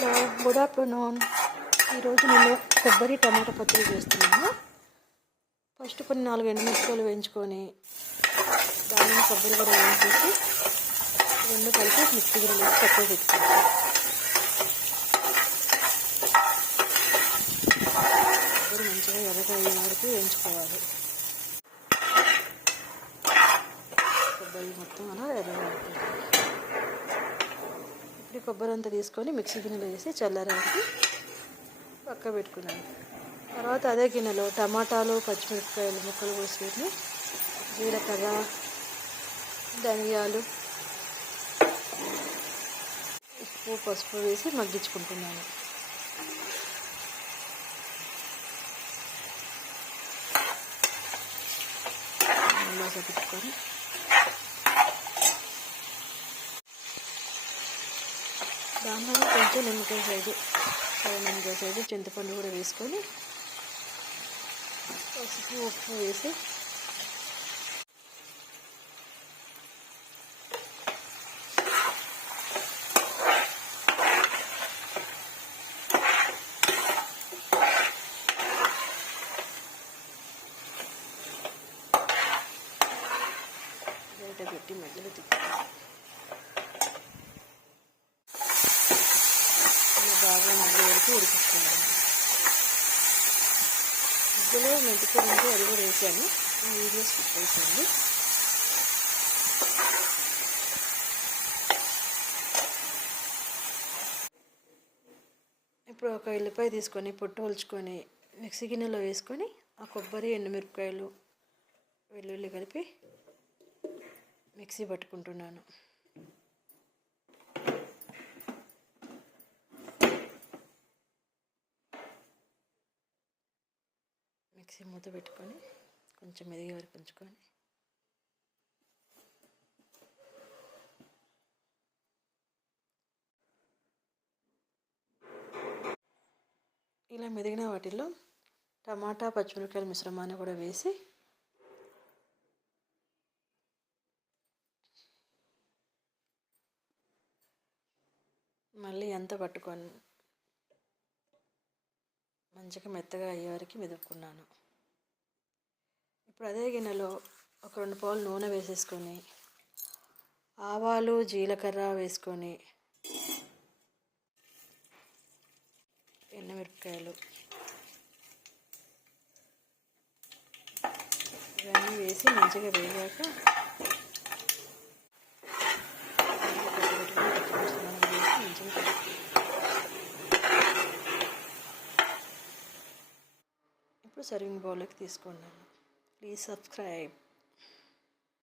Hello, good afternoon. ఈరోజు నేను కొబ్బరి టమాటా పచ్చడి చేస్తున్నాను. ఫస్ట్ కొన్ని 4 ఎండుమిరపకాయలు వేయించుకొని దానిని కొబ్బరి కూడా వేయించేసి రెండు కలిపి మిక్సీ గిన్నెలో వేసి పక్కన పెట్టుకోవాలి. కొబ్బరి మంచిగా ఎర్రగా అయ్యే వరకు వేయించుకోవాలి. కొబ్బరి మొత్తం అలా ఎర్రగా అవుతుంది. ఇప్పుడు కొబ్బరి అంతా తీసుకొని మిక్సీ గిన్నెలో వేసి చల్లారానికి పక్క పెట్టుకున్నాను. తర్వాత అదే గిన్నెలో టమాటాలు, పచ్చిమిరపకాయలు ముక్కలు కోసుకొని జీలకర్ర, ధనియాలు, ఉప్పు, పసుపు వేసి మగ్గించుకుంటున్నాను. పెట్టుకొని దానిలో కొంచెం నిమ్మకాయ సైజు చింతపండు కూడా వేసుకొని పసుపు, ఉప్పు వేసి బయట పెట్టి మధ్యలో తిప్పాలి. బాగా మధ్య వరకు ఉడికిస్తున్నాను. మధ్యలో మెంతికూర ఉంటే అది కూడా వేసాను, వీడియోస్ వేసాను. ఇప్పుడు ఒక ఎల్లిపాయ తీసుకొని పొట్టు ఒలుచుకొని మిక్సీ గిన్నెలో వేసుకొని ఆ కొబ్బరి, ఎండుమిరపకాయలు, వెల్లుల్లి కలిపి మిక్సీ పట్టుకుంటున్నాను. మిక్సీ మూత పెట్టుకొని కొంచెం మెదిగే వరకు ఉంచుకొని ఇలా మెదిగిన వాటిల్లో టమాటా, పచ్చిమిరపకాయల మిశ్రమాన్ని కూడా వేసి మళ్ళీ అంతా పట్టుకొని మంచిగా మెత్తగా అయ్యే వరకు మెదుపుకున్నాను. ఇప్పుడు అదే గిన్నెలో ఒక 2 పావులు నూనె వేసేసుకొని ఆవాలు, జీలకర్ర వేసుకొని ఎండుమిరపకాయలు ఇవన్నీ వేసి మంచిగా వేగాక ఇప్పుడు సర్వింగ్ బౌల్లోకి తీసుకున్నాను. Please subscribe.